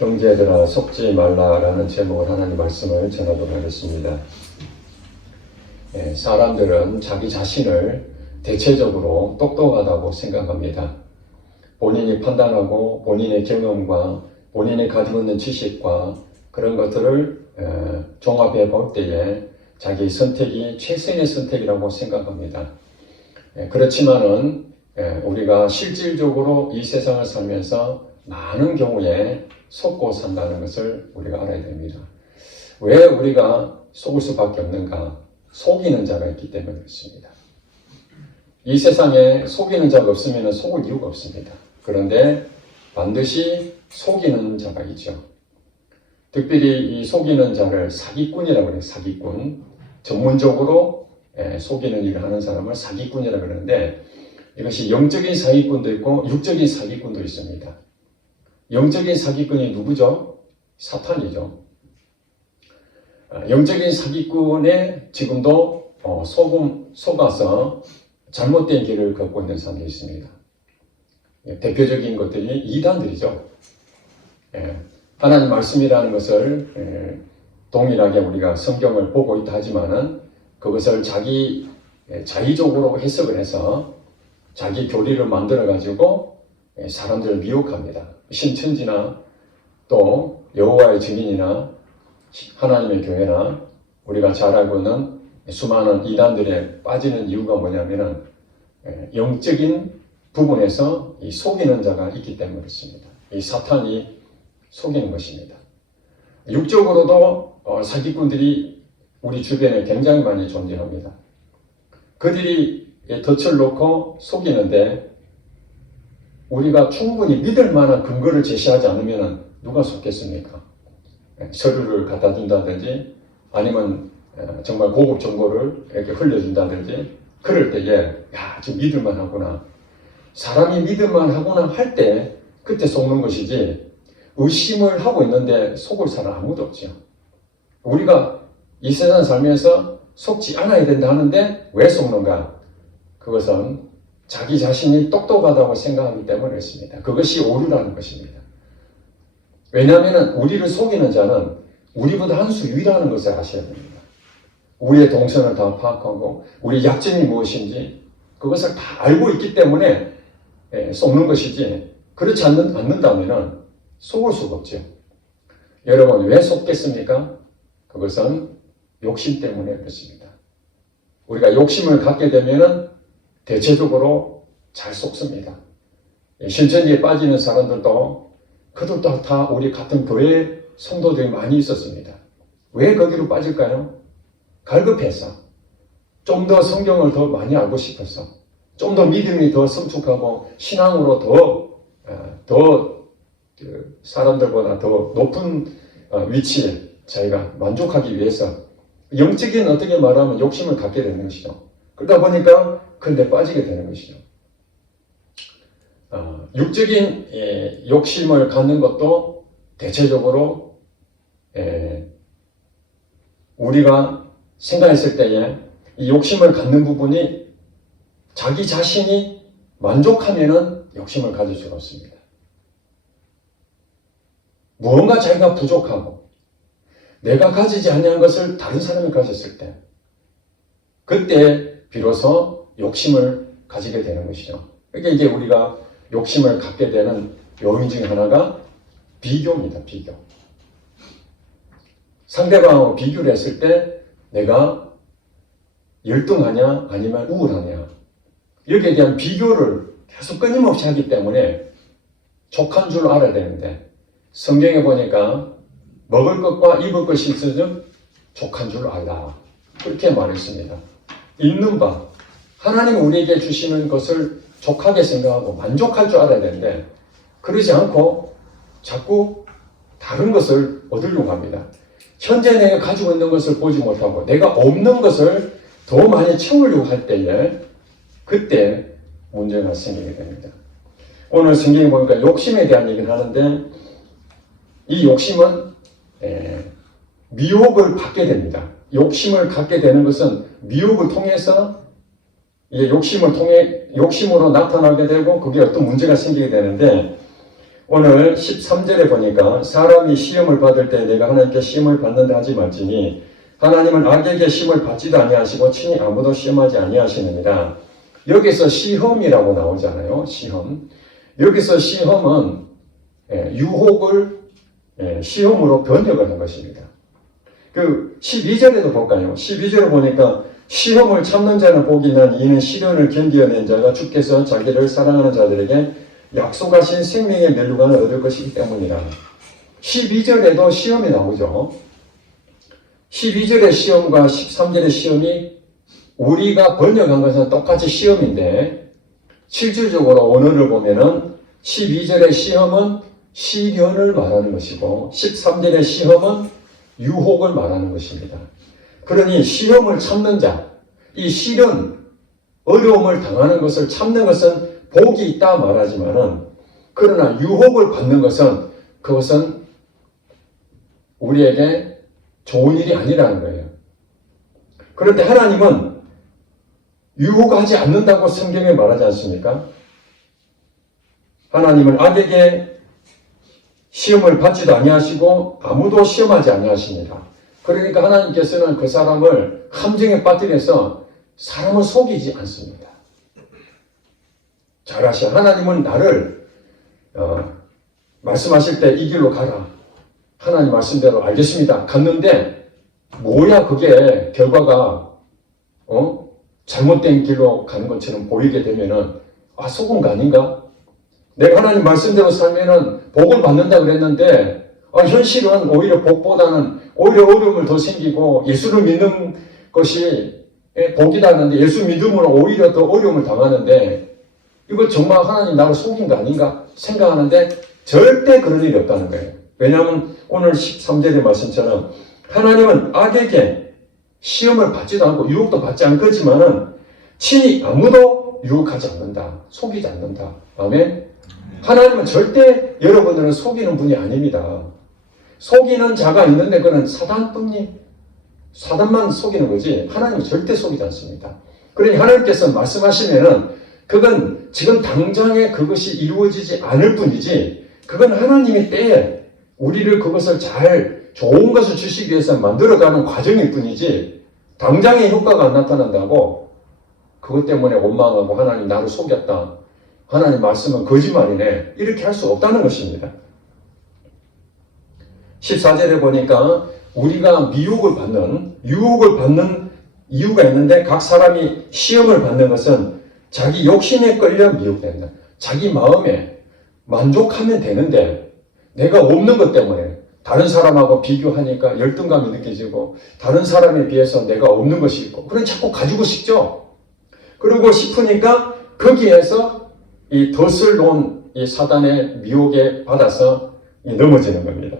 형제들아 속지 말라라는 제목을 하나님 말씀을 전하도록 하겠습니다. 사람들은 자기 자신을 대체적으로 똑똑하다고 생각합니다. 본인이 판단하고 본인의 경험과 본인이 가지고 있는 지식과 그런 것들을 종합해 볼 때에 자기 선택이 최선의 선택이라고 생각합니다. 그렇지만은 우리가 실질적으로 이 세상을 살면서 많은 경우에 속고 산다는 것을 우리가 알아야 됩니다. 왜 우리가 속을 수밖에 없는가? 속이는 자가 있기 때문에 그렇습니다. 이 세상에 속이는 자가 없으면 속을 이유가 없습니다. 그런데 반드시 속이는 자가 있죠. 특별히 이 속이는 자를 사기꾼이라고 해요. 사기꾼. 전문적으로 속이는 일을 하는 사람을 사기꾼이라고 그러는데 이것이 영적인 사기꾼도 있고 육적인 사기꾼도 있습니다. 영적인 사기꾼이 누구죠? 사탄이죠. 영적인 사기꾼에 지금도 속아서 잘못된 길을 걷고 있는 사람들이 있습니다. 대표적인 것들이 이단들이죠. 하나님 말씀이라는 것을 동일하게 우리가 성경을 보고 있다 하지만은 그것을 자기 자의적으로 해석을 해서 자기 교리를 만들어 가지고 사람들을 미혹합니다. 신천지나 또 여호와의 증인이나 하나님의 교회나 우리가 잘 알고 있는 수많은 이단들에 빠지는 이유가 뭐냐면은 영적인 부분에서 이 속이는 자가 있기 때문에 그렇습니다. 이 사탄이 속이는 것입니다. 육적으로도 사기꾼들이 우리 주변에 굉장히 많이 존재합니다. 그들이 덫을 놓고 속이는데 우리가 충분히 믿을 만한 근거를 제시하지 않으면 누가 속겠습니까? 서류를 갖다 준다든지 아니면 정말 고급 정보를 이렇게 흘려준다든지 그럴 때에 야, 좀 믿을만 하구나. 사람이 믿을만 하구나 할 때 그때 속는 것이지 의심을 하고 있는데 속을 사람 아무도 없죠. 우리가 이 세상 살면서 속지 않아야 된다 하는데 왜 속는가? 그것은 자기 자신이 똑똑하다고 생각하기 때문에 그렇습니다. 그것이 오류라는 것입니다. 왜냐하면 우리를 속이는 자는 우리보다 한 수 위라는 것을 아셔야 됩니다. 우리의 동선을 다 파악하고 우리의 약점이 무엇인지 그것을 다 알고 있기 때문에 속는 것이지 그렇지 않는다면 속을 수가 없죠. 여러분 왜 속겠습니까? 그것은 욕심 때문에 그렇습니다. 우리가 욕심을 갖게 되면 대체적으로 잘 속습니다. 신천지에 빠지는 사람들도 그들도 다 우리 같은 교회 성도들이 많이 있었습니다. 왜 거기로 빠질까요? 갈급해서 좀 더 성경을 더 많이 알고 싶어서 좀 더 믿음이 더 성숙하고 신앙으로 더 사람들보다 더 높은 위치에 자기가 만족하기 위해서 영적인 어떻게 말하면 욕심을 갖게 되는 것이죠. 그러다 보니까 그런데 빠지게 되는 것이죠. 육적인 욕심을 갖는 것도 대체적으로 우리가 생각했을 때에 이 욕심을 갖는 부분이 자기 자신이 만족하면은 욕심을 가질 수가 없습니다. 무언가 자기가 부족하고 내가 가지지 아니한 것을 다른 사람이 가졌을 때 그때 비로소 욕심을 가지게 되는 것이죠. 그러니까 이게 우리가 욕심을 갖게 되는 요인 중에 하나가 비교입니다. 비교. 상대방하고 비교를 했을 때 내가 열등하냐 아니면 우월하냐 여기에 대한 비교를 계속 끊임없이 하기 때문에 족한 줄 알아야 되는데 성경에 보니까 먹을 것과 입을 것이 있으면 족한 줄 알라 그렇게 말했습니다. 있는 바 하나님 우리에게 주시는 것을 족하게 생각하고 만족할 줄 알아야 되는데 그러지 않고 자꾸 다른 것을 얻으려고 합니다. 현재 내가 가지고 있는 것을 보지 못하고 내가 없는 것을 더 많이 채우려고 할 때에 그때 문제가 생기게 됩니다. 오늘 성경에 보니까 욕심에 대한 얘기를 하는데 이 욕심은 미혹을 받게 됩니다. 욕심을 갖게 되는 것은 미혹을 통해서 욕심으로 나타나게 되고 그게 어떤 문제가 생기게 되는데 오늘 13절에 보니까 사람이 시험을 받을 때 내가 하나님께 시험을 받는다 하지 말지니 하나님은 악에게 시험을 받지도 아니하시고 친히 아무도 시험하지 아니하시느니라. 여기서 시험이라고 나오잖아요. 시험. 여기서 시험은 유혹을 시험으로 번역을 한 것입니다. 그 12절에도 볼까요? 12절에 보니까 시험을 참는 자는 복이 나니 이는 시련을 견디어낸 자가 주께서 자기를 사랑하는 자들에게 약속하신 생명의 멸류관을 얻을 것이기 때문이라. 12절에도 시험이 나오죠. 12절의 시험과 13절의 시험이 우리가 번역한 것은 똑같이 시험인데 실질적으로 언어를 보면은 12절의 시험은 시련을 말하는 것이고 13절의 시험은 유혹을 말하는 것입니다. 그러니 시험을 참는 자, 이 시련, 어려움을 당하는 것을 참는 것은 복이 있다 말하지만은 그러나 유혹을 받는 것은 그것은 우리에게 좋은 일이 아니라는 거예요. 그런데 하나님은 유혹하지 않는다고 성경에 말하지 않습니까? 하나님은 악에게 시험을 받지도 아니하시고 아무도 시험하지 아니하십니다. 그러니까 하나님께서는 그 사람을 함정에 빠뜨려서 사람을 속이지 않습니다. 잘하셔. 하나님은 나를 말씀하실 때 이 길로 가라. 하나님 말씀대로 알겠습니다. 갔는데 뭐야 그게 결과가 잘못된 길로 가는 것처럼 보이게 되면은 속은 거 아닌가? 내가 하나님 말씀대로 살면은 복을 받는다 그랬는데 현실은 오히려 복보다는 오히려 어려움을 더 생기고 예수를 믿는 것이 복이다 하는데 예수 믿음으로 오히려 더 어려움을 당하는데 이거 정말 하나님 나를 속인 거 아닌가 생각하는데 절대 그런 일이 없다는 거예요. 왜냐하면 오늘 13절의 말씀처럼 하나님은 악에게 시험을 받지도 않고 유혹도 받지 않겠지만은 친히 아무도 유혹하지 않는다. 속이지 않는다. 아멘. 하나님은 절대 여러분들은 속이는 분이 아닙니다. 속이는 자가 있는데 그는 사단뿐이 사단만 속이는 거지 하나님은 절대 속이지 않습니다. 그러니 하나님께서 말씀하시면은 그건 지금 당장에 그것이 이루어지지 않을 뿐이지 그건 하나님의 때에 우리를 그것을 잘 좋은 것을 주시기 위해서 만들어가는 과정일 뿐이지 당장의 효과가 안 나타난다고 그것 때문에 원망하고 하나님 나를 속였다. 하나님 말씀은 거짓말이네. 이렇게 할 수 없다는 것입니다. 14절에 보니까 우리가 유혹을 받는 이유가 있는데 각 사람이 시험을 받는 것은 자기 욕심에 끌려 미혹된다. 자기 마음에 만족하면 되는데 내가 없는 것 때문에 다른 사람하고 비교하니까 열등감이 느껴지고 다른 사람에 비해서 내가 없는 것이 있고 그런 자꾸 가지고 싶죠. 그러고 싶으니까 거기에서 이 덫을 놓은 이 사단의 미혹에 받아서 넘어지는 겁니다.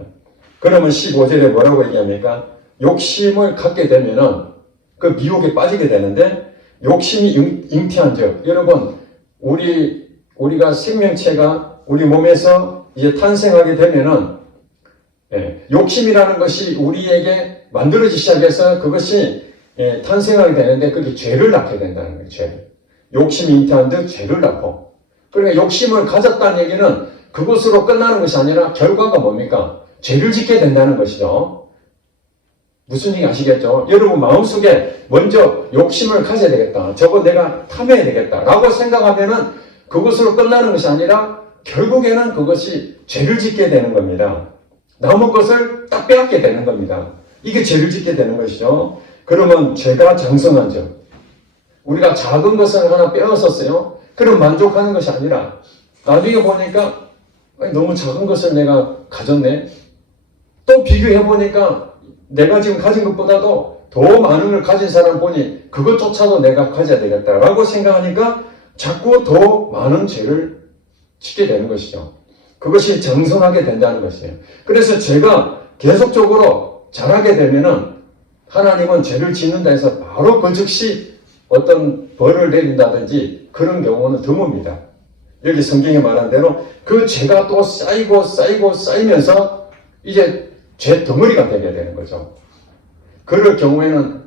그러면 15절에 뭐라고 얘기합니까? 욕심을 갖게 되면은 그 미혹에 빠지게 되는데 욕심이 잉태한 적 여러분 우리가 생명체가 우리 몸에서 이제 탄생하게 되면은 욕심이라는 것이 우리에게 만들어지기 시작해서 그것이 탄생하게 되는데 그게 죄를 낳게 된다는 거예요. 죄. 욕심이 잉태한 듯 죄를 낳고 그러니까 욕심을 가졌다는 얘기는 그것으로 끝나는 것이 아니라 결과가 뭡니까? 죄를 짓게 된다는 것이죠. 무슨 얘기 아시겠죠? 여러분 마음속에 먼저 욕심을 가져야 되겠다. 저거 내가 탐해야 되겠다. 라고 생각하면은 그것으로 끝나는 것이 아니라 결국에는 그것이 죄를 짓게 되는 겁니다. 남의 것을 딱 빼앗게 되는 겁니다. 이게 죄를 짓게 되는 것이죠. 그러면 죄가 장성한 적. 우리가 작은 것을 하나 빼앗았어요. 그럼 만족하는 것이 아니라 나중에 보니까 너무 작은 것을 내가 가졌네. 또 비교해보니까 내가 지금 가진 것보다도 더 많은 걸 가진 사람 보니 그것조차도 내가 가져야 되겠다라고 생각하니까 자꾸 더 많은 죄를 짓게 되는 것이죠. 그것이 정성하게 된다는 것이에요. 그래서 죄가 계속적으로 자라게 되면은 하나님은 죄를 짓는다 해서 바로 그 즉시 어떤 벌을 내린다든지 그런 경우는 드뭅니다. 여기 성경에 말한 대로 그 죄가 또 쌓이면서 이제 죄 덩어리가 되게 되는 거죠. 그럴 경우에는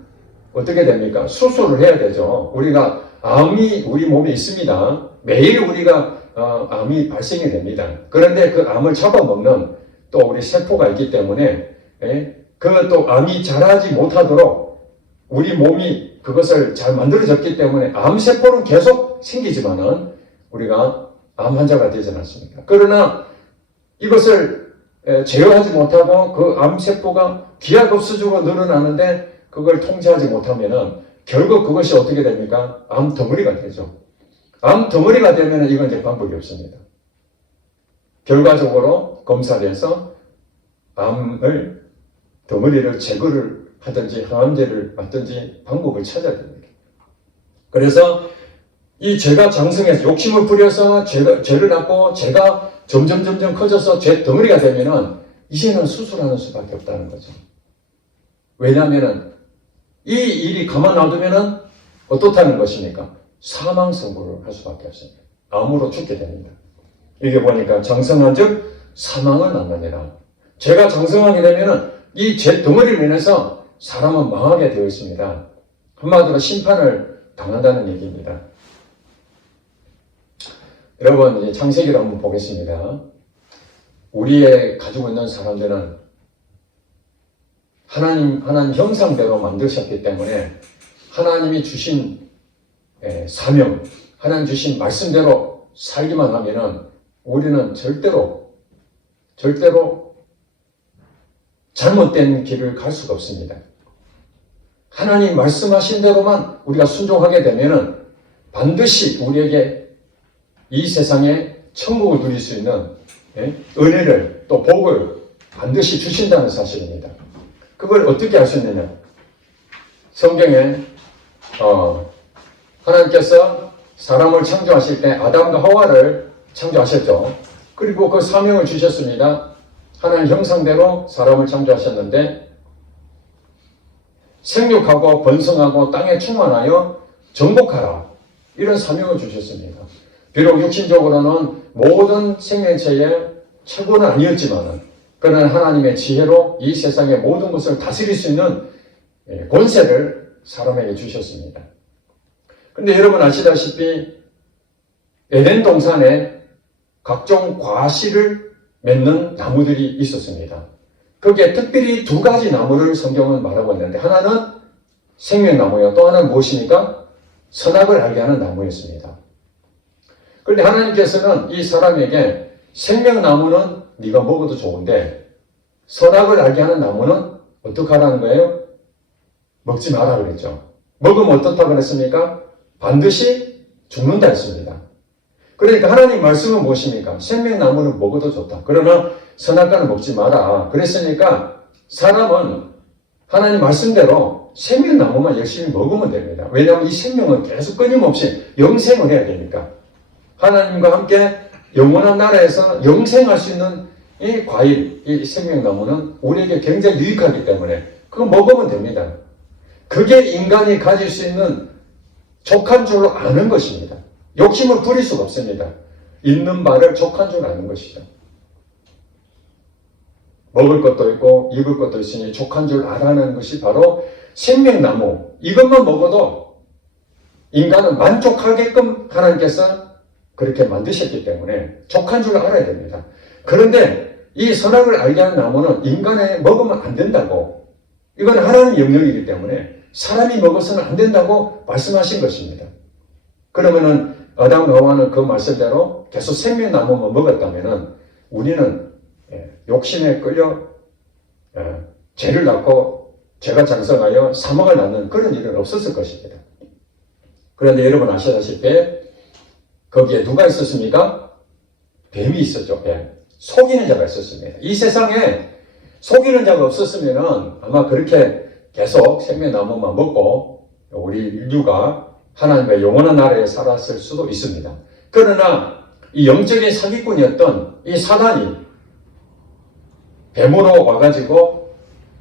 어떻게 됩니까? 수술을 해야 되죠. 우리가 암이 우리 몸에 있습니다. 매일 우리가 암이 발생이 됩니다. 그런데 그 암을 잡아먹는 또 우리 세포가 있기 때문에 그 또 암이 자라지 못하도록 우리 몸이 그것을 잘 만들어졌기 때문에 암세포는 계속 생기지만은 우리가 암 환자가 되지 않습니까? 그러나 이것을 제어하지 못하고 그 암세포가 기약 없어지고 늘어나는데 그걸 통제하지 못하면은 결국 그것이 어떻게 됩니까? 암 덩어리가 되죠. 암 덩어리가 되면은 이건 이제 방법이 없습니다. 결과적으로 검사를 해서 암을 덩어리를 제거를 하든지 항암제를 맞든지 방법을 찾아야 됩니다. 그래서 이 죄가 장성해서 욕심을 부려서 죄를 낳고 죄가 점점 커져서 죄 덩어리가 되면은 이제는 수술하는 수밖에 없다는 거죠. 왜냐하면은 이 일이 가만 놔두면은 어떻다는 것입니까? 사망 선고를 할 수밖에 없습니다. 암으로 죽게 됩니다. 이게 보니까 장성한즉 사망을 만나니라. 죄가 장성하게 되면은 이 죄 덩어리를 인해서 사람은 망하게 되어 있습니다. 한마디로 심판을 당한다는 얘기입니다. 여러분, 이제 창세기를 한번 보겠습니다. 우리의 가지고 있는 사람들은 하나님 형상대로 만드셨기 때문에 하나님이 주신 사명, 하나님 주신 말씀대로 살기만 하면은 우리는 절대로 잘못된 길을 갈 수가 없습니다. 하나님 말씀하신 대로만 우리가 순종하게 되면은 반드시 우리에게 이 세상에 천국을 누릴 수 있는 은혜를 또 복을 반드시 주신다는 사실입니다. 그걸 어떻게 알 수 있느냐? 성경에 하나님께서 사람을 창조하실 때 아담과 하와를 창조하셨죠. 그리고 그 사명을 주셨습니다. 하나님 형상대로 사람을 창조하셨는데 생육하고 번성하고 땅에 충만하여 정복하라. 이런 사명을 주셨습니다. 비록 육신적으로는 모든 생명체의 최고는 아니었지만 그는 하나님의 지혜로 이 세상의 모든 것을 다스릴 수 있는 권세를 사람에게 주셨습니다. 그런데 여러분 아시다시피 에덴 동산에 각종 과실을 맺는 나무들이 있었습니다. 거기에 특별히 두 가지 나무를 성경은 말하고 있는데 하나는 생명나무요. 또 하나는 무엇입니까? 선악을 알게 하는 나무였습니다. 그런데 하나님께서는 이 사람에게 생명나무는 네가 먹어도 좋은데 선악을 알게 하는 나무는 어떻게 하라는 거예요? 먹지 마라 그랬죠. 먹으면 어떻다고 그랬습니까? 반드시 죽는다 했습니다. 그러니까 하나님 말씀은 무엇입니까? 생명나무는 먹어도 좋다. 그러나 선악과는 먹지 마라. 그랬으니까 사람은 하나님 말씀대로 생명나무만 열심히 먹으면 됩니다. 왜냐하면 이 생명은 계속 끊임없이 영생을 해야 되니까. 하나님과 함께 영원한 나라에서 영생할 수 있는 이 과일, 이 생명나무는 우리에게 굉장히 유익하기 때문에 그거 먹으면 됩니다. 그게 인간이 가질 수 있는 족한 줄로 아는 것입니다. 욕심을 부릴 수가 없습니다. 있는 바를 족한 줄 아는 것이죠. 먹을 것도 있고 입을 것도 있으니 족한 줄 알아는 것이 바로 생명나무. 이것만 먹어도 인간은 만족하게끔 하나님께서 그렇게 만드셨기 때문에 족한 줄 알아야 됩니다. 그런데 이 선악을 알게 하는 나무는 인간에 먹으면 안 된다고. 이건 하나님의 영역이기 때문에 사람이 먹어서는 안 된다고 말씀하신 것입니다. 그러면은 아담과 하와는 그 말씀대로 계속 생명나무만 먹었다면은 우리는 욕심에 끌려 죄를 낳고 죄가 장성하여 사망을 낳는 그런 일은 없었을 것입니다. 그런데 여러분 아시다시피 거기에 누가 있었습니까? 뱀이 있었죠. 뱀. 속이는 자가 있었습니다. 이 세상에 속이는 자가 없었으면 아마 그렇게 계속 생명나무만 먹고 우리 인류가 하나님의 영원한 나라에 살았을 수도 있습니다. 그러나 이 영적인 사기꾼이었던 이 사단이 뱀으로 와가지고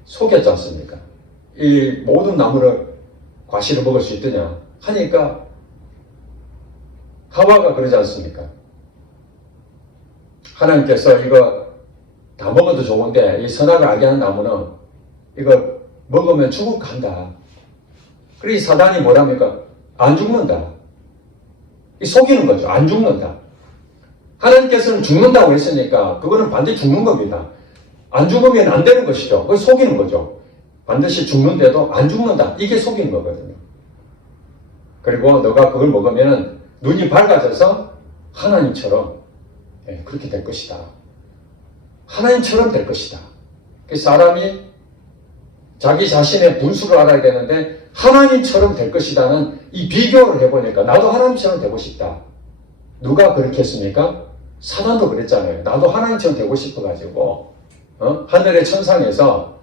속였지 않습니까? 이 모든 나무를 과실을 먹을 수 있더냐 하니까 하와가 그러지 않습니까? 하나님께서 이거 다 먹어도 좋은데 이 선악을 알게 하는 나무는 이거 먹으면 죽을 간다. 그리고 이 사단이 뭐랍니까? 안 죽는다. 속이는 거죠. 안 죽는다. 하나님께서는 죽는다고 했으니까 그거는 반드시 죽는 겁니다. 안 죽으면 안 되는 것이죠. 그걸 속이는 거죠. 반드시 죽는데도 안 죽는다. 이게 속이는 거거든요. 그리고 너가 그걸 먹으면 눈이 밝아져서 하나님처럼 그렇게 될 것이다. 하나님처럼 될 것이다. 사람이 자기 자신의 분수를 알아야 되는데 하나님처럼 될 것이다는 이 비교를 해보니까 나도 하나님처럼 되고 싶다. 누가 그렇게 했습니까? 사단도 그랬잖아요. 나도 하나님처럼 되고 싶어가지고 하늘의 천상에서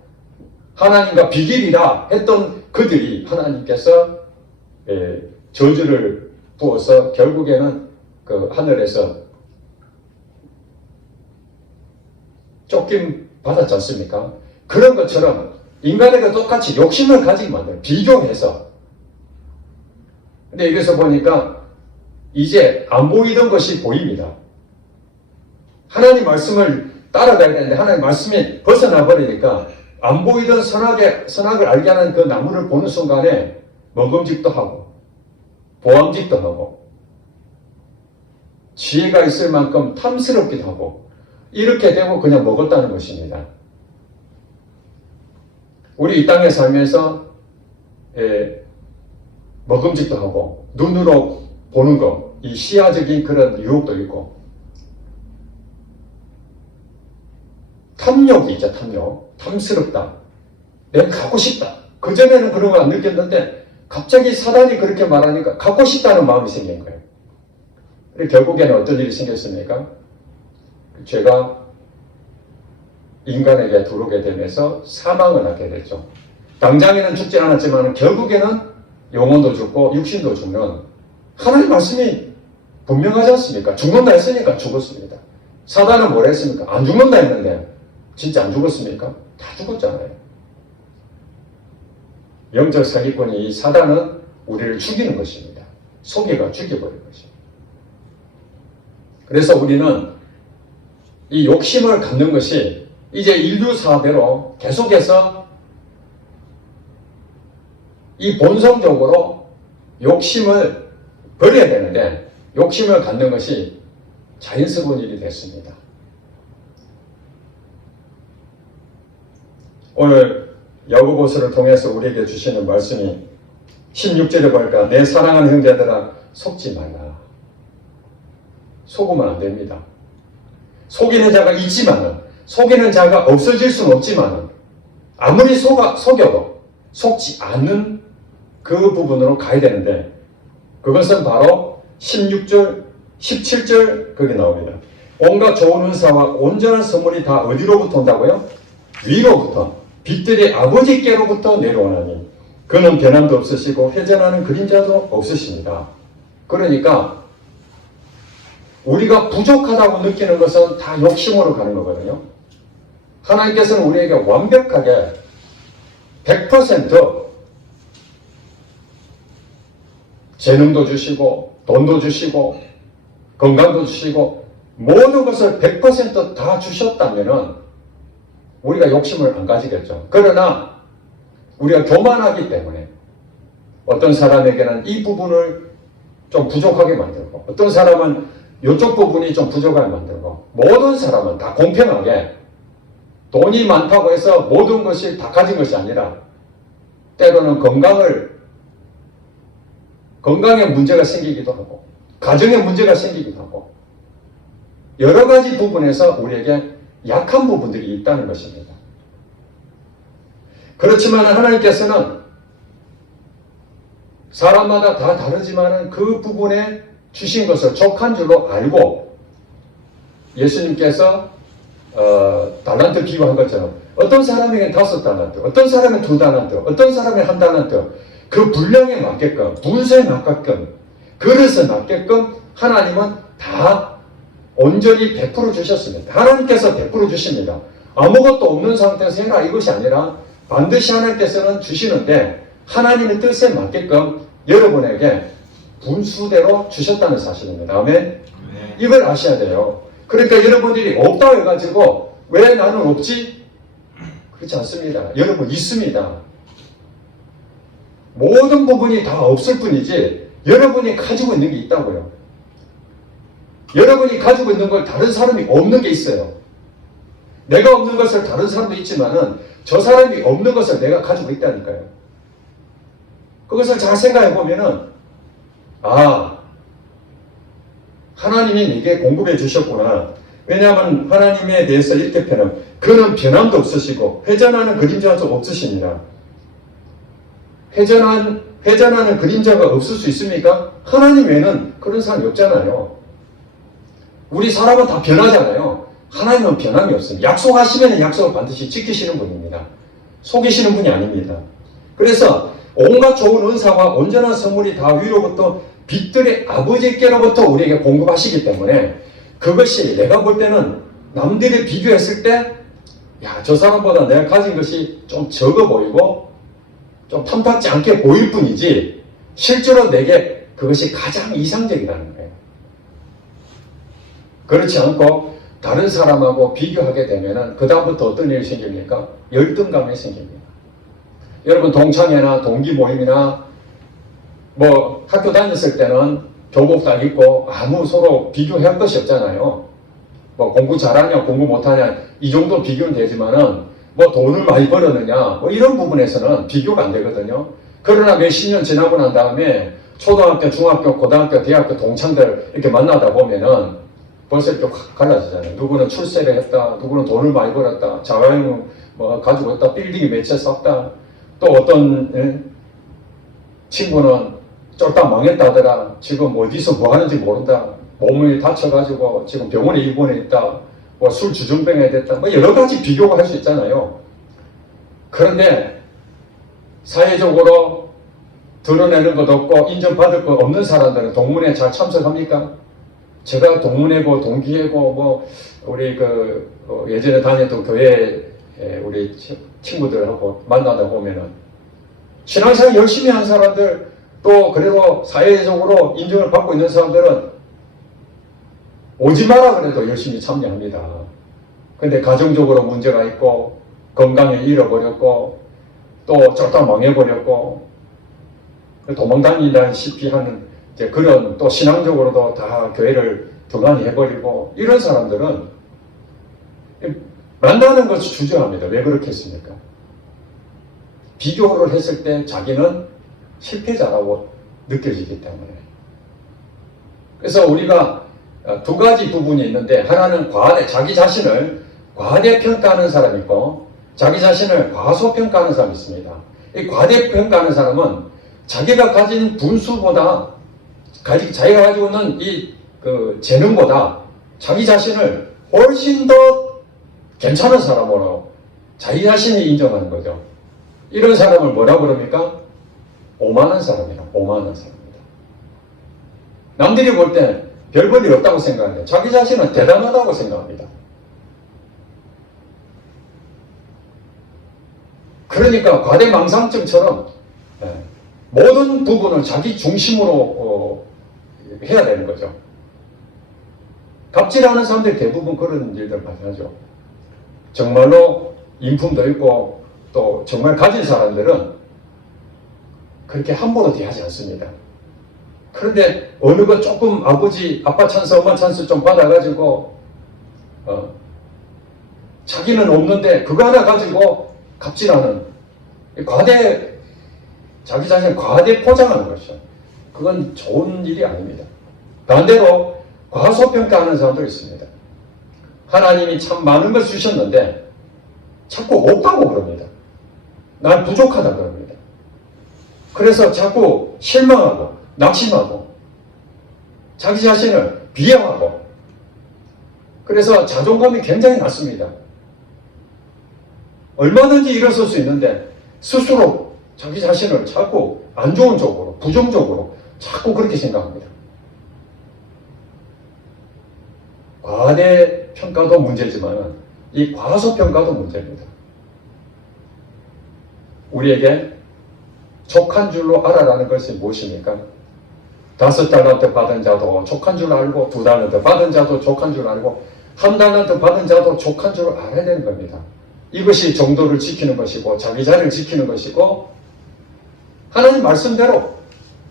하나님과 비길이라 했던 그들이 하나님께서 저주를 부어서 결국에는 그 하늘에서 쫓김 받았지 않습니까? 그런 것처럼 인간에게 똑같이 욕심을 가지게 만들어요. 비교해서. 근데 여기서 보니까 이제 안 보이던 것이 보입니다. 하나님 말씀을 따라가야 되는데 하나님 말씀이 벗어나 버리니까 안 보이던 선악을 알게 하는 그 나무를 보는 순간에 먹음직도 하고 보암직도 하고 지혜가 있을 만큼 탐스럽기도 하고 이렇게 되고 그냥 먹었다는 것입니다. 우리 이 땅에 살면서 먹음직도 하고 눈으로 보는 것, 이 시야적인 그런 유혹도 있고 탐욕이 있죠. 탐욕. 탐스럽다. 내가 갖고 싶다. 그전에는 그런 거 안 느꼈는데 갑자기 사단이 그렇게 말하니까 갖고 싶다는 마음이 생긴 거예요. 그리고 결국에는 어떤 일이 생겼습니까? 죄가 인간에게 들어오게 되면서 사망을 하게 됐죠. 당장에는 죽지 않았지만 결국에는 영혼도 죽고 육신도 죽는 하나님 말씀이 분명하지 않습니까? 죽는다 했으니까 죽었습니다. 사단은 뭐라 했습니까? 안 죽는다 했는데 진짜 안 죽었습니까? 다 죽었잖아요. 영적 사기꾼이 이 사단은 우리를 죽이는 것입니다. 속이가 죽여버리는 것입니다. 그래서 우리는 이 욕심을 갖는 것이 이제 인류 사대로 계속해서 이 본성적으로 욕심을 버려야 되는데 욕심을 갖는 것이 자연스러운 일이 됐습니다. 오늘 야고보서를 통해서 우리에게 주시는 말씀이 16절에 보니까 내 사랑하는 형제들아 속지 말라. 속으면 안 됩니다. 속이는 자가 있지만은 속이는 자가 없어질 수는 없지만은 아무리 속여도 속지 않는 그 부분으로 가야 되는데 그것은 바로 16절, 17절 거기 나옵니다. 온갖 좋은 은사와 온전한 선물이 다 어디로부터 온다고요? 위로부터 빛들의 아버지께로부터 내려오나니 그는 변함도 없으시고 회전하는 그림자도 없으십니다. 그러니까 우리가 부족하다고 느끼는 것은 다 욕심으로 가는 거거든요. 하나님께서는 우리에게 완벽하게 100% 재능도 주시고 돈도 주시고 건강도 주시고 모든 것을 100% 다 주셨다면은 우리가 욕심을 안 가지겠죠. 그러나 우리가 교만하기 때문에 어떤 사람에게는 이 부분을 좀 부족하게 만들고 어떤 사람은 이쪽 부분이 좀 부족하게 만들고 모든 사람은 다 공평하게 돈이 많다고 해서 모든 것이 다 가진 것이 아니라 때로는 건강에 문제가 생기기도 하고 가정에 문제가 생기기도 하고 여러 가지 부분에서 우리에게 약한 부분들이 있다는 것입니다. 그렇지만 하나님께서는 사람마다 다 다르지만 그 부분에 주신 것을 족한 줄로 알고 예수님께서 달란트 비유한 것처럼 어떤 사람에게는 5달란트, 어떤 사람은 2달란트, 어떤 사람은 1달란트 그 분량에 맞게끔, 분수에 맞게끔, 그릇에 맞게끔 하나님은 다 온전히 베풀어 주셨습니다. 하나님께서 베풀어 주십니다. 아무것도 없는 상태에서 해라 이것이 아니라 반드시 하나님께서는 주시는데 하나님의 뜻에 맞게끔 여러분에게 분수대로 주셨다는 사실입니다. 아멘? 이걸 아셔야 돼요. 그러니까 여러분들이 없다고 해가지고 왜 나는 없지? 그렇지 않습니다. 여러분 있습니다. 모든 부분이 다 없을 뿐이지 여러분이 가지고 있는 게 있다고요. 여러분이 가지고 있는 걸 다른 사람이 없는 게 있어요. 내가 없는 것을 다른 사람도 있지만은 저 사람이 없는 것을 내가 가지고 있다니까요. 그것을 잘 생각해 보면은 아, 하나님이 내게 공급해 주셨구나. 왜냐하면 하나님에 대해서 이렇게 표현하면 그는 변함도 없으시고 회전하는 그림자도 없으십니다. 회전하는 그림자가 없을 수 있습니까? 하나님 외에는 그런 사람이 없잖아요. 우리 사람은 다 변하잖아요. 하나님은 변함이 없습니다. 약속하시면 약속을 반드시 지키시는 분입니다. 속이시는 분이 아닙니다. 그래서 온갖 좋은 은사와 온전한 선물이 다 위로부터 빛들의 아버지께로부터 우리에게 공급하시기 때문에 그것이 내가 볼 때는 남들이 비교했을 때 야, 저 사람보다 내가 가진 것이 좀 적어 보이고 좀 탐탁지 않게 보일 뿐이지 실제로 내게 그것이 가장 이상적이라는 거예요. 그렇지 않고 다른 사람하고 비교하게 되면은 그다음부터 어떤 일이 생깁니까? 열등감이 생깁니다. 여러분 동창회나 동기 모임이나 뭐 학교 다녔을 때는 교복 다 입고 아무 서로 비교할 것이 없잖아요. 뭐 공부 잘하냐 공부 못하냐 이 정도 비교는 되지만은 뭐 돈을 많이 벌었느냐 뭐 이런 부분에서는 비교가 안 되거든요. 그러나 몇십 년 지나고 난 다음에 초등학교, 중학교, 고등학교, 대학교 동창들 이렇게 만나다 보면은 벌써 이렇게 확 갈라지잖아요. 누구는 출세를 했다, 누구는 돈을 많이 벌었다, 자가용 뭐 가지고 있다, 빌딩이 몇 채 샀다. 또 어떤 친구는 쫄딱 망했다더라. 지금 어디서 뭐 하는지 모른다. 몸이 다쳐가지고 지금 병원에 입원해 있다. 뭐 술 주정뱅이 됐다. 뭐 여러 가지 비교가 할 수 있잖아요. 그런데 사회적으로 드러내는 것 없고 인정받을 것 없는 사람들은 동문회에 잘 참석합니까? 제가 동문회고 동기회고 뭐 우리 예전에 다녔던 교회 우리 친구들하고 만나다 보면은 신앙생활 열심히 한 사람들 또 그래도 사회적으로 인정을 받고 있는 사람들은 오지 마라 그래도 열심히 참여합니다. 근데 가정적으로 문제가 있고 건강을 잃어버렸고 또 쫄딱 망해버렸고 도망다니다시피 하는 이제 그런 또 신앙적으로도 다 교회를 등한히 해버리고 이런 사람들은 만나는 것을 주저합니다. 왜 그렇게 했습니까? 비교를 했을 때 자기는 실패자라고 느껴지기 때문에. 그래서 우리가 두 가지 부분이 있는데 하나는 자기 자신을 과대평가하는 사람이 있고 자기 자신을 과소평가하는 사람이 있습니다. 이 과대평가하는 사람은 자기가 가진 분수보다 자기가 가지고 있는 이 재능보다 자기 자신을 훨씬 더 괜찮은 사람으로 자기 자신이 인정하는 거죠. 이런 사람을 뭐라고 그럽니까? 오만한 사람이라. 오만한 사람입니다. 남들이 볼 때 별 볼 일 없다고 생각하는데 자기 자신은 대단하다고 생각합니다. 그러니까 과대망상증처럼 모든 부분을 자기 중심으로 해야 되는 거죠. 갑질하는 사람들이 대부분 그런 일들 많이 하죠. 정말로 인품도 있고 또 정말 가진 사람들은 그렇게 함부로 대하지 않습니다. 그런데 어느 것 조금 아빠 찬스 엄마 찬스 좀 받아가지고 자기는 없는데 그거 하나 가지고 갑질하는 자기 자신을 과대 포장하는 것이죠. 그건 좋은 일이 아닙니다. 반대로 과소평가하는 사람도 있습니다. 하나님이 참 많은 걸 주셨는데 자꾸 없다고 그럽니다. 난 부족하다 그럽니다. 그래서 자꾸 실망하고 낙심하고 자기 자신을 비하하고 그래서 자존감이 굉장히 낮습니다. 얼마든지 일어설 수 있는데 스스로 자기 자신을 자꾸 안 좋은 쪽으로 부정적으로 자꾸 그렇게 생각합니다. 과대평가도 문제지만 이 과소평가도 문제입니다. 우리에게 족한 줄로 알아라는 것이 무엇입니까? 5달란트 받은 자도 족한 줄 알고 2달란트 받은 자도 족한 줄 알고 1달란트 받은 자도 족한 줄 알아야 되는 겁니다. 이것이 정도를 지키는 것이고 자기 자리를 지키는 것이고 하나님 말씀대로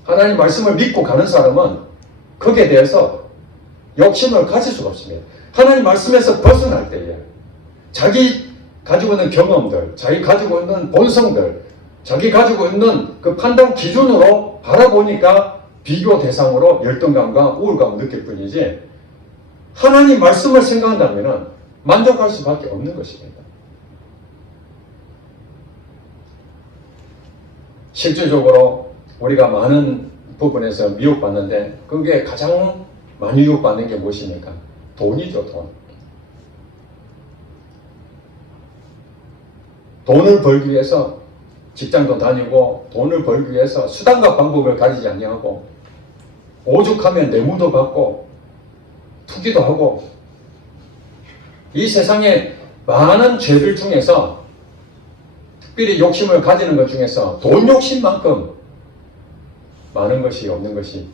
하나님 말씀을 믿고 가는 사람은 거기에 대해서 욕심을 가질 수가 없습니다. 하나님 말씀에서 벗어날 때에 자기 가지고 있는 경험들, 자기 가지고 있는 본성들, 자기 가지고 있는 그 판단 기준으로 바라보니까 비교 대상으로 열등감과 우울감을 느낄 뿐이지 하나님 말씀을 생각한다면 만족할 수밖에 없는 것입니다. 실질적으로 우리가 많은 부분에서 미혹받는데 그게 가장 많이 미혹받는 게 무엇입니까? 돈이죠, 돈. 돈을 벌기 위해서 직장도 다니고 돈을 벌기 위해서 수단과 방법을 가리지 아니하고 오죽하면 뇌물도 받고 투기도 하고 이 세상에 많은 죄들 중에서 특별히 욕심을 가지는 것 중에서 돈 욕심만큼 많은 것이 없는 것이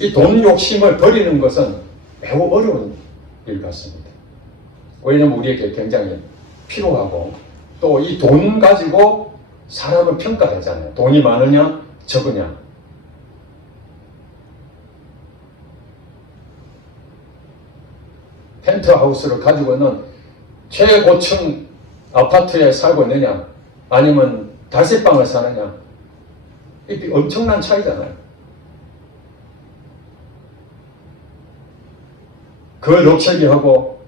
이 돈 욕심을 버리는 것은 매우 어려운 일 같습니다. 왜냐하면 우리에게 굉장히 필요하고 또 이 돈 가지고 사람을 평가하잖아요. 돈이 많으냐 적으냐. 펜트하우스를 가지고 있는 최고층 아파트에 살고 있느냐 아니면 달새방을 사느냐 이 엄청난 차이잖아요. 그 녹색이하고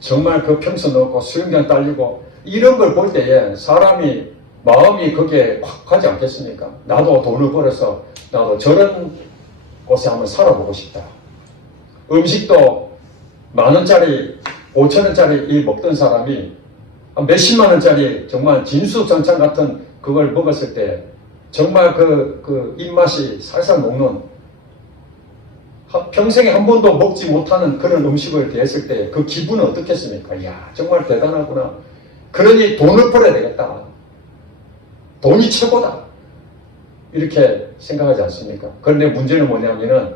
정말 그 평수 넓고 수영장 딸리고 이런 걸 볼 때에 사람이 마음이 거기에 확 가지 않겠습니까? 나도 돈을 벌어서 나도 저런 곳에 한번 살아보고 싶다. 음식도 10,000원짜리 5,000원짜리 먹던 사람이 몇십만 원짜리 정말 진수성찬 같은 그걸 먹었을 때 정말 그 입맛이 살살 녹는 평생에 한 번도 먹지 못하는 그런 음식을 대했을 때 그 기분은 어떻겠습니까? 이야 정말 대단하구나. 그러니 돈을 벌어야 되겠다. 돈이 최고다. 이렇게 생각하지 않습니까? 그런데 문제는 뭐냐면은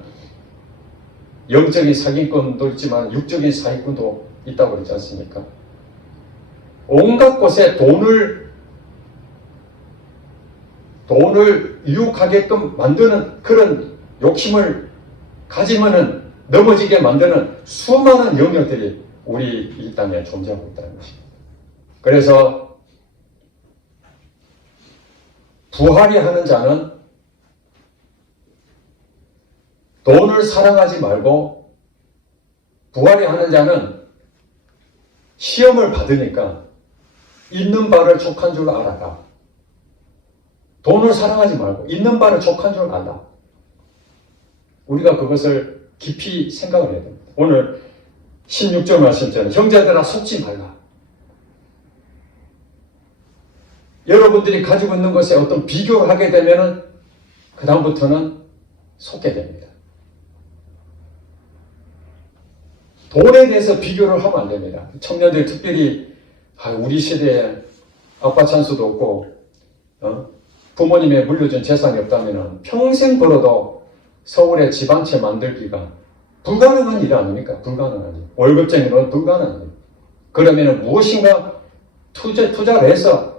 영적인 사기꾼도 있지만 육적인 사기꾼도 있다고 그러지 않습니까? 온갖 곳에 돈을 유혹하게끔 만드는 그런 욕심을 가지면은 넘어지게 만드는 수많은 영역들이 우리 이 땅에 존재하고 있다는 것입니다. 그래서 부활이 하는 자는 돈을 사랑하지 말고 부활이 하는 자는 시험을 받으니까 있는 바를 족한 줄 알아라. 돈을 사랑하지 말고 있는 바를 족한 줄 알라. 우리가 그것을 깊이 생각을 해야 됩니다. 오늘 16절 말씀처럼 형제들아 속지 말라. 여러분들이 가지고 있는 것에 어떤 비교를 하게 되면은 그 다음부터는 속게 됩니다. 돈에 대해서 비교를 하면 안 됩니다. 청년들 특별히 우리 시대에 아빠 찬스도 없고 부모님의 물려준 재산이 없다면 평생 벌어도 서울에 집 한 채 만들기가 불가능한 일 아닙니까? 불가능한 일. 월급쟁이로는 불가능한 일. 그러면 무엇인가 투자를 해서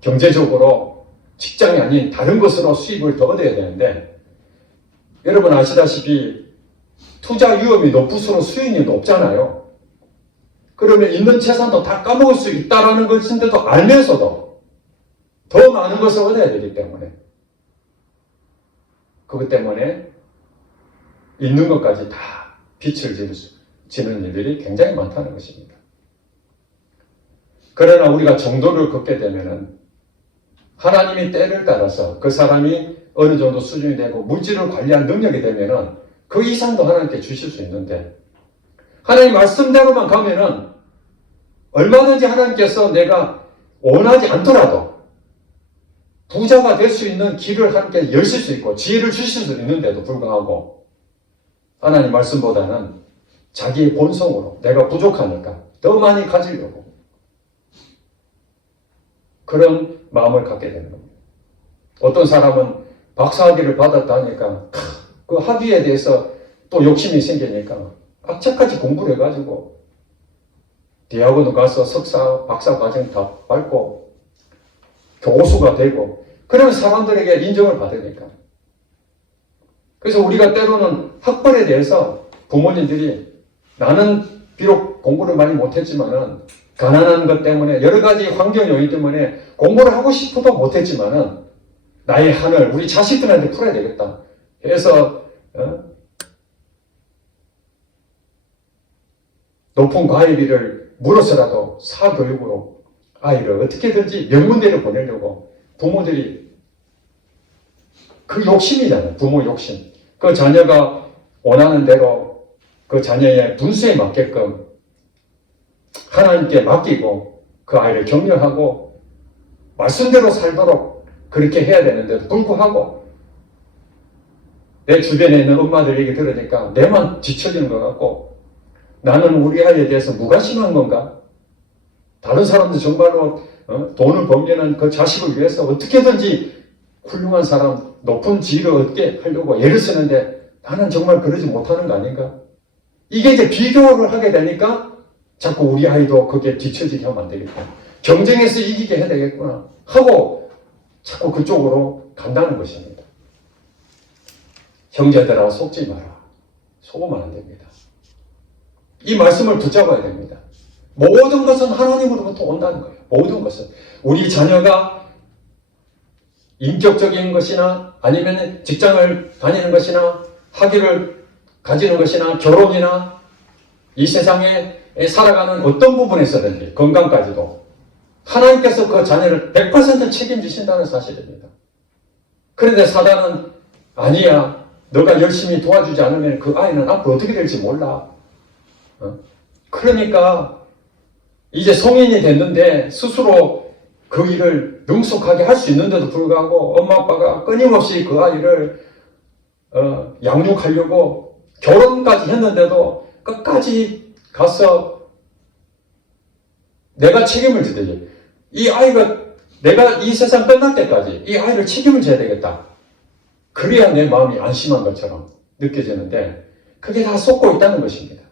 경제적으로 직장이 아닌 다른 것으로 수입을 더 얻어야 되는데 여러분 아시다시피 투자 위험이 높을수록 수익이 높잖아요. 그러면 있는 재산도 다 까먹을 수 있다는 것인데도 알면서도 더 많은 것을 얻어야 되기 때문에 그것 때문에 있는 것까지 다 빛을 지는 일들이 굉장히 많다는 것입니다. 그러나 우리가 정도를 걷게 되면은 하나님이 때를 따라서 그 사람이 어느 정도 수준이 되고 물질을 관리할 능력이 되면은 그 이상도 하나님께 주실 수 있는데 하나님 말씀대로만 가면은 얼마든지 하나님께서 내가 원하지 않더라도 부자가 될 수 있는 길을 하나님께 여실 수 있고 지혜를 주실 수 있는데도 불구하고 하나님 말씀보다는 자기의 본성으로 내가 부족하니까 더 많이 가지려고 그런 마음을 갖게 되는 겁니다. 어떤 사람은 박사학위를 받았다니까 그 학위에 대해서 또 욕심이 생기니까 악착같이 공부를 해가지고 대학원도 가서 석사, 박사 과정 다 밟고 교수가 되고 그런 사람들에게 인정을 받으니까. 그래서 우리가 때로는 학벌에 대해서 부모님들이 나는 비록 공부를 많이 못했지만은 가난한 것 때문에 여러 가지 환경 요인 때문에 공부를 하고 싶어도 못했지만은 나의 한을 우리 자식들한테 풀어야 되겠다 해서 높은 과외비를 물어서라도 사교육으로 아이를 어떻게든지 명문대로 보내려고 부모들이 그 욕심이잖아요. 부모 욕심. 그 자녀가 원하는 대로 그 자녀의 분수에 맞게끔 하나님께 맡기고 그 아이를 격려하고 말씀대로 살도록 그렇게 해야 되는데도 불구하고 내 주변에 있는 엄마들 얘기 들으니까 내만 뒤처지는 것 같고 나는 우리 아이에 대해서 무관심한 건가? 다른 사람들 정말로 돈을 벌면은 그 자식을 위해서 어떻게든지 훌륭한 사람, 높은 지위를 얻게 하려고 애를 쓰는데 나는 정말 그러지 못하는 거 아닌가? 이게 이제 비교를 하게 되니까 자꾸 우리 아이도 그게 뒤처지게 하면 안 되겠구나. 경쟁에서 이기게 해야 되겠구나. 하고 자꾸 그쪽으로 간다는 것입니다. 형제들아 속지 마라. 속으면 안 됩니다. 이 말씀을 붙잡아야 됩니다. 모든 것은 하나님으로부터 온다는 거예요. 모든 것은. 우리 자녀가 인격적인 것이나 아니면 직장을 다니는 것이나 학위를 가지는 것이나 결혼이나 이 세상에 살아가는 어떤 부분에서든지 건강까지도 하나님께서 그 자녀를 100% 책임지신다는 사실입니다. 그런데 사단은 아니야. 너가 열심히 도와주지 않으면 그 아이는 앞으로 어떻게 될지 몰라. 그러니까 이제 성인이 됐는데 스스로 그 일을 능숙하게 할 수 있는데도 불구하고 엄마 아빠가 끊임없이 그 아이를 양육하려고 결혼까지 했는데도 끝까지 가서 내가 책임을 지듯이 이 아이가 내가 이 세상 끝날 때까지 이 아이를 책임을 져야 되겠다. 그래야 내 마음이 안심한 것처럼 느껴지는데 그게 다 속고 있다는 것입니다.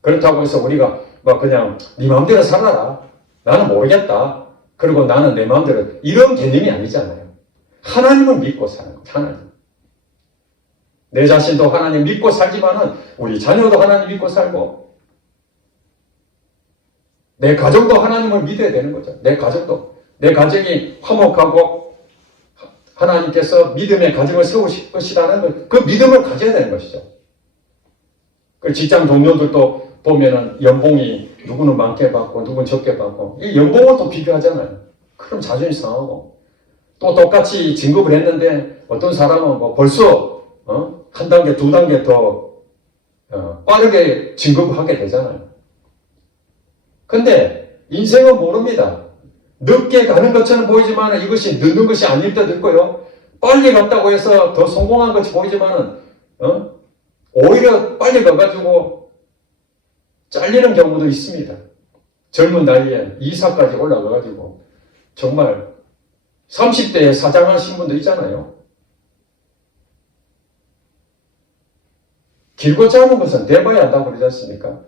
그렇다고 해서 우리가 그냥 네 마음대로 살아라. 나는 모르겠다. 그리고 나는 내 마음대로 이런 개념이 아니잖아요. 하나님을 믿고 사는 거예요. 하나님. 내 자신도 하나님 믿고 살지만은 우리 자녀도 하나님 믿고 살고 내 가정도 하나님을 믿어야 되는 거죠. 내 가정도. 내 가정이 화목하고 하나님께서 믿음의 가정을 세우실 것이라는 그 믿음을 가져야 되는 것이죠. 그 직장 동료들도 보면은 연봉이 누구는 많게 받고 누구는 적게 받고 이 연봉을 또 비교하잖아요. 그럼 자존심 상하고 또 똑같이 진급을 했는데 어떤 사람은 벌써 한 단계 두 단계 더 빠르게 진급하게 되잖아요. 근데 인생은 모릅니다. 늦게 가는 것처럼 보이지만 이것이 늦는 것이 아닐 때도 있고요. 빨리 갔다고 해서 더 성공한 것이 보이지만은 오히려 빨리 가가지고 잘리는 경우도 있습니다. 젊은 나이에 이사까지 올라가가지고 정말 30대에 사장하신 분도 있잖아요. 길고 짧은 것은 돼봐야 한다고 그러지 않습니까?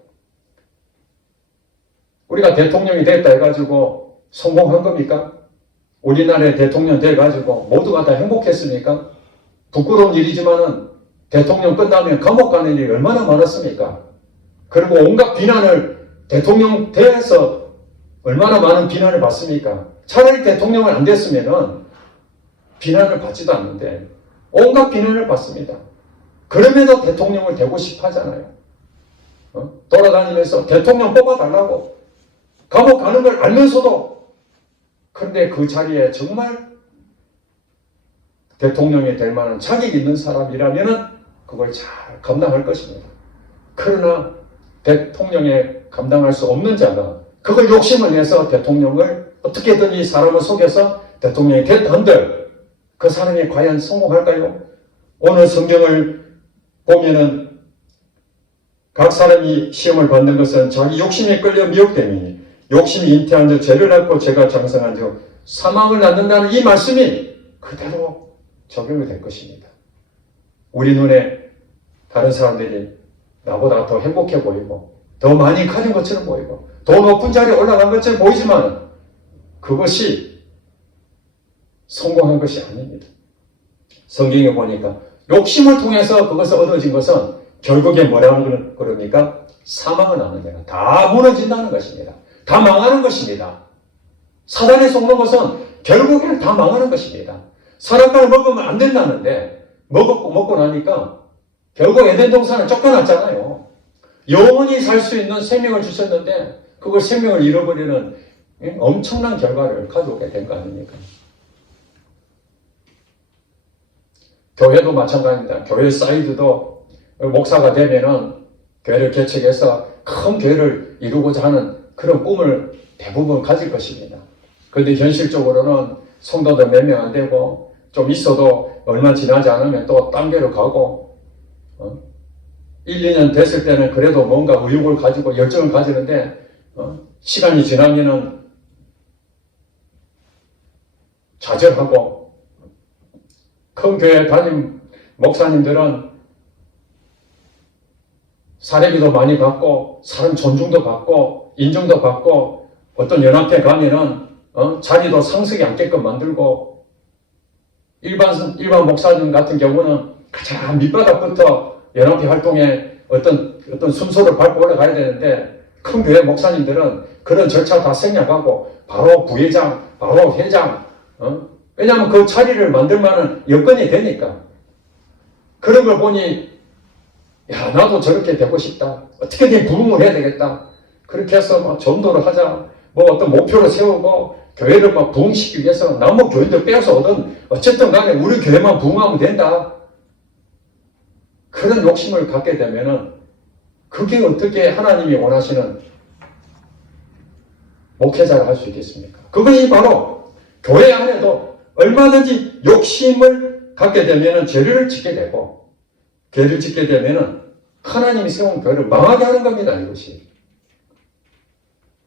우리가 대통령이 됐다 해가지고 성공한 겁니까? 우리나라의 대통령 돼가지고 모두가 다 행복했습니까? 부끄러운 일이지만은 대통령 끝나면 감옥 가는 일이 얼마나 많았습니까? 그리고 온갖 비난을 대통령 돼서 얼마나 많은 비난을 받습니까? 차라리 대통령을 안 됐으면은 비난을 받지도 않는데 온갖 비난을 받습니다. 그럼에도 대통령을 되고 싶어 하잖아요. 돌아다니면서 대통령 뽑아달라고 감옥 가는 걸 알면서도 그런데 그 자리에 정말 대통령이 될 만한 자격 있는 사람이라면 그걸 잘 감당할 것입니다. 그러나 대통령에 감당할 수 없는 자가 그걸 욕심을 내서 대통령을 어떻게든 이 사람을 속여서 대통령이 됐다 한들 그 사람이 과연 성공할까요? 오늘 성경을 보면은 각 사람이 시험을 받는 것은 자기 욕심에 끌려 미혹됨이니 욕심이 잉태한 즉 죄를 낳고 죄가 장성한 즉 사망을 낳는다는 이 말씀이 그대로 적용이 될 것입니다. 우리 눈에 다른 사람들이 나보다 더 행복해 보이고 더 많이 가진 것처럼 보이고 더 높은 자리에 올라간 것처럼 보이지만 그것이 성공한 것이 아닙니다. 성경에 보니까 욕심을 통해서 그것을 얻어진 것은 결국에 뭐라고 그럽니까? 사망은 아니냐. 다 무너진다는 것입니다. 다 망하는 것입니다. 사단에 속는 것은 결국에는 다 망하는 것입니다. 선악과를 먹으면 안 된다는데 먹고 나니까 결국 에덴 동산을 쫓겨났잖아요. 영원히 살 수 있는 생명을 주셨는데 그걸 생명을 잃어버리는 엄청난 결과를 가져오게 된 거 아닙니까? 교회도 마찬가지입니다. 교회 사이드도 목사가 되면은 교회를 개척해서 큰 교회를 이루고자 하는 그런 꿈을 대부분 가질 것입니다. 그런데 현실적으로는 성도들 몇 명 안 되고 좀 있어도 얼마 지나지 않으면 또 딴 교회로 가고 1, 2년 됐을 때는 그래도 뭔가 의욕을 가지고 열정을 가지는데 시간이 지나면은 좌절하고 큰 교회 담임 목사님들은 사례비도 많이 받고 사람 존중도 받고 인정도 받고 어떤 연합회 가면은 자리도 상석이 앉게끔 만들고 일반 목사님 같은 경우는 가장 밑바닥부터 연합회 활동에 어떤 순서를 밟고 올라가야 되는데 큰 교회 목사님들은 그런 절차 다 생략하고 바로 부회장, 바로 회장 왜냐하면 그 자리를 만들 만한 여건이 되니까 그런 걸 보니 야 나도 저렇게 되고 싶다. 어떻게든 부흥을 해야 되겠다. 그렇게 해서 막 전도를 하자. 뭐 어떤 목표를 세우고 교회를 막 부흥시키기 위해서 남은 교인들 빼서 얻은 어쨌든 간에 우리 교회만 부흥하면 된다. 그런 욕심을 갖게 되면은 그게 어떻게 하나님이 원하시는 목회자를 할 수 있겠습니까? 그것이 바로 교회 안에도 얼마든지 욕심을 갖게 되면은 죄를 짓게 되고 죄를 짓게 되면은 하나님이 세운 교회를 망하게 하는 겁니다. 이것이.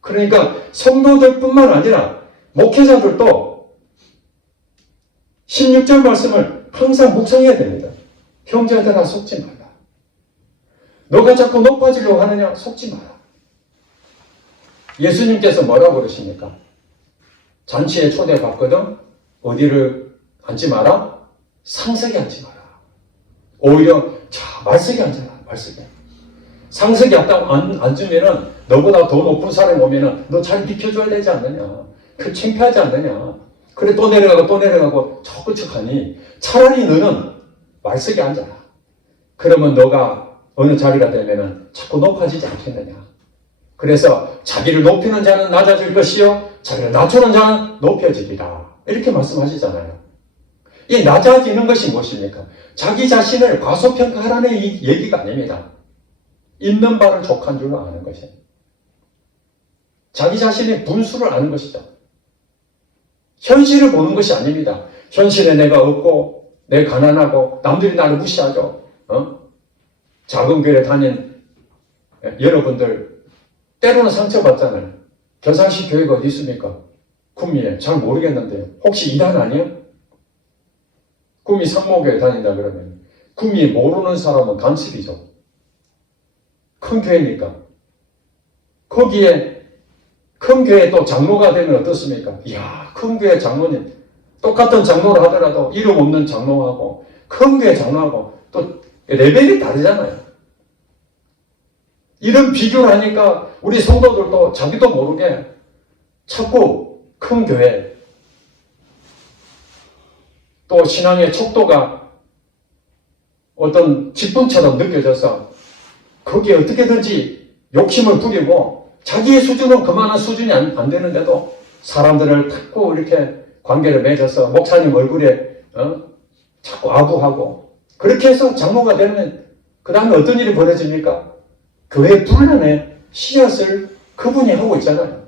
그러니까 성도들뿐만 아니라 목회자들도 16절 말씀을 항상 묵상해야 됩니다. 형제들아 속지 말라. 너가 자꾸 높아지려고 하느냐? 속지 마라. 예수님께서 뭐라고 그러십니까? 잔치에 초대받거든 어디를 앉지 마라? 상석에 앉지 마라. 오히려 말석에 앉아라. 말석에. 상석에 앉으면은 너보다 더 높은 사람이 오면은 너 자리 비켜줘야 되지 않느냐. 그 창피하지 않느냐. 그래 또 내려가고 척하니 차라리 너는 말석에 앉아라. 그러면 너가 어느 자리가 되면은 자꾸 높아지지 않겠느냐. 그래서 자기를 높이는 자는 낮아질 것이요 자기를 낮추는 자는 높여지리라. 이렇게 말씀하시잖아요. 이 낮아지는 것이 무엇입니까? 자기 자신을 과소평가하라는 이 얘기가 아닙니다. 있는 바를 족한 줄로 아는 것이에요. 자기 자신의 분수를 아는 것이죠. 현실을 보는 것이 아닙니다. 현실에 내가 없고 내가 가난하고 남들이 나를 무시하죠. 작은 교회 다닌 여러분들 때로는 상처받잖아요. 겨산시 교회가 어디 있습니까? 구미에. 잘 모르겠는데요. 혹시 이단 아니에요? 구미 상모교회 다닌다 그러면 구미 모르는 사람은 간첩이죠. 큰 교회니까. 거기에 큰 교회 또 장로가 되면 어떻습니까? 이야, 큰 교회 장로님. 똑같은 장로를 하더라도 이름 없는 장로하고 큰 교회 장로하고 또 레벨이 다르잖아요. 이런 비교를 하니까 우리 성도들도 자기도 모르게 자꾸 큰 교회 또 신앙의 척도가 어떤 직분처럼 느껴져서 거기에 어떻게든지 욕심을 부리고 자기의 수준은 그만한 수준이 안 되는데도 사람들을 자꾸 이렇게 관계를 맺어서 목사님 얼굴에 자꾸 아부하고 그렇게 해서 장로가 되면 그 다음에 어떤 일이 벌어집니까? 교회 분란의 씨앗을 그분이 하고 있잖아요.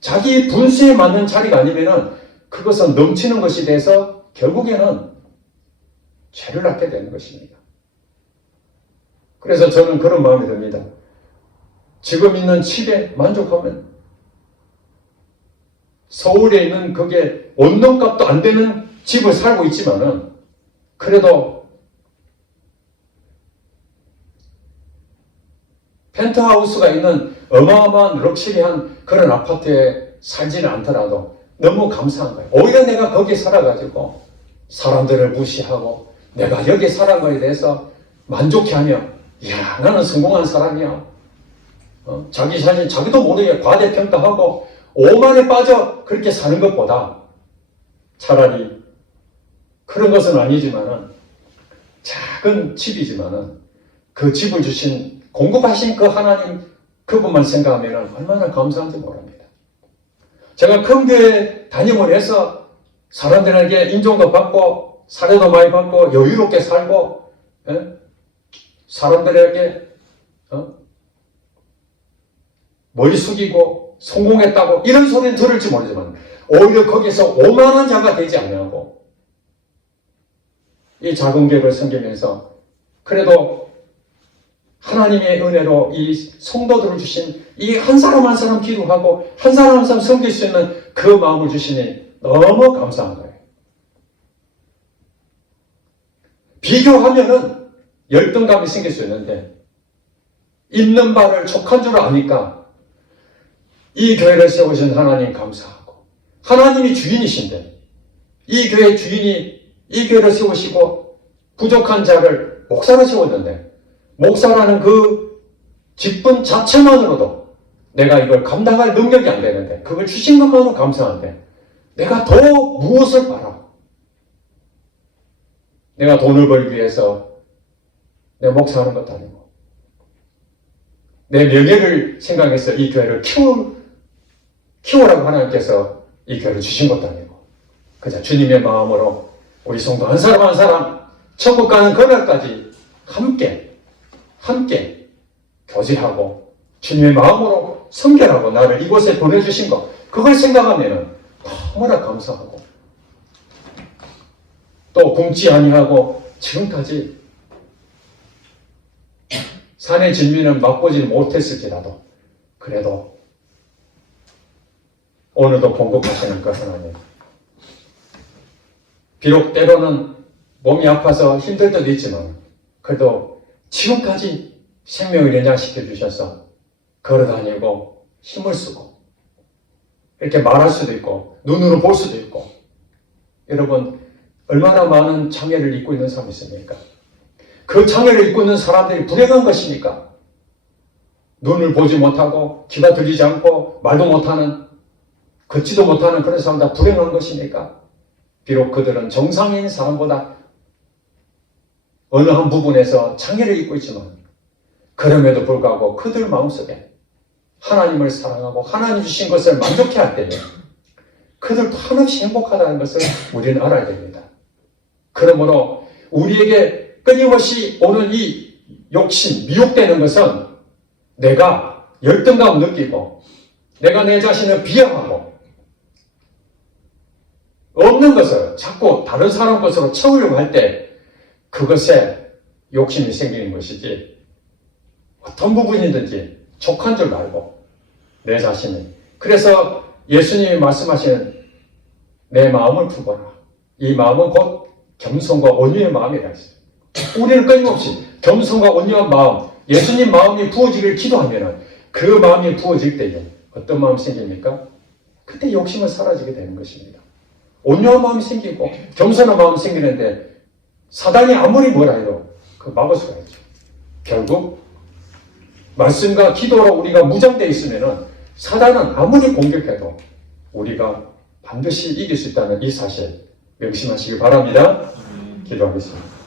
자기 분수에 맞는 자리가 아니면은 그것은 넘치는 것이 돼서 결국에는 죄를 낳게 되는 것입니다. 그래서 저는 그런 마음이 듭니다. 지금 있는 집에 만족하면 서울에 있는 그게 원룸값도 안 되는 집을 살고 있지만은 그래도 펜트하우스가 있는 어마어마한 럭셔리한 그런 아파트에 살지는 않더라도 너무 감사한 거예요. 오히려 내가 거기에 살아가지고 사람들을 무시하고 내가 여기 살아간 거에 대해서 만족해하며 이야 나는 성공한 사람이야. 자기 자신 자기도 모르게 과대평가하고 오만에 빠져 그렇게 사는 것보다 차라리 그런 것은 아니지만은 작은 집이지만은 그 집을 주신 공급하신 그 하나님 그분만 생각하면 얼마나 감사한지 모릅니다. 제가 큰 교회 담임을 해서 사람들에게 인정도 받고 사례도 많이 받고 여유롭게 살고 사람들에게 머리 숙이고 성공했다고 이런 소리는 들을지 모르지만 오히려 거기서 오만한 자가 되지 않냐고 이 작은 교회를 섬기면서 그래도 하나님의 은혜로 이 성도들을 주신 이 한 사람 한 사람 기도하고 한 사람 한 사람 섬길 수 있는 그 마음을 주시니 너무 감사한 거예요. 비교하면은 열등감이 생길 수 있는데 있는 바를 족한 줄 아니까 이 교회를 세우신 하나님 감사하고 하나님이 주인이신데 이 교회의 주인이 이 교회를 세우시고 부족한 자를 목사로 세웠는데 목사라는 그 직분 자체만으로도 내가 이걸 감당할 능력이 안 되는데 그걸 주신 것만으로 감사한데 내가 더 무엇을 바라? 내가 돈을 벌기 위해서 내 목사하는 것도 아니고 내 명예를 생각해서 이 교회를 키우라고 하나님께서 이 교회를 주신 것도 아니고 그저 주님의 마음으로 우리 성도 한 사람 한 사람 천국 가는 그날까지 함께 교제하고 주님의 마음으로 섬겨하고 나를 이곳에 보내주신 것 그걸 생각하면 너무나 감사하고 또 굶지 아니하고 지금까지 산의 진미는 맛보지 못했을지라도 그래도 오늘도 공급하시는 그 하나님 비록 때로는 몸이 아파서 힘들 때도 있지만 그래도 지금까지 생명을 연장시켜 주셔서 걸어다니고 힘을 쓰고 이렇게 말할 수도 있고 눈으로 볼 수도 있고 여러분 얼마나 많은 장애를 입고 있는 사람이 있습니까? 그 장애를 입고 있는 사람들이 불행한 것입니까? 눈을 보지 못하고 귀가 들리지 않고 말도 못하는 걷지도 못하는 그런 사람 다 불행한 것입니까? 비록 그들은 정상인 사람보다 어느 한 부분에서 장애를 입고 있지만 그럼에도 불구하고 그들 마음속에 하나님을 사랑하고 하나님 주신 것을 만족해 할 때에 그들도 한없이 행복하다는 것을 우리는 알아야 됩니다. 그러므로 우리에게 끊임없이 오는 이 욕심, 미혹되는 것은 내가 열등감 느끼고 내가 내 자신을 비하하고 없는 것을 자꾸 다른 사람 것으로 채우려고 할 때 그것에 욕심이 생기는 것이지 어떤 부분이든지 족한 줄 알고 내 자신이 그래서 예수님이 말씀하시는 내 마음을 품어라. 이 마음은 곧 겸손과 온유의 마음이라 했어요. 우리는 끊임없이 겸손과 온유한 마음 예수님 마음이 부어지기를 기도하면 그 마음이 부어질 때에 어떤 마음이 생깁니까? 그때 욕심은 사라지게 되는 것입니다. 온유한 마음이 생기고 겸손한 마음이 생기는데 사단이 아무리 뭐라 해도 그 막을 수가 있죠. 결국 말씀과 기도로 우리가 무장되어 있으면 사단은 아무리 공격해도 우리가 반드시 이길 수 있다는 이 사실 명심하시기 바랍니다. 기도하겠습니다.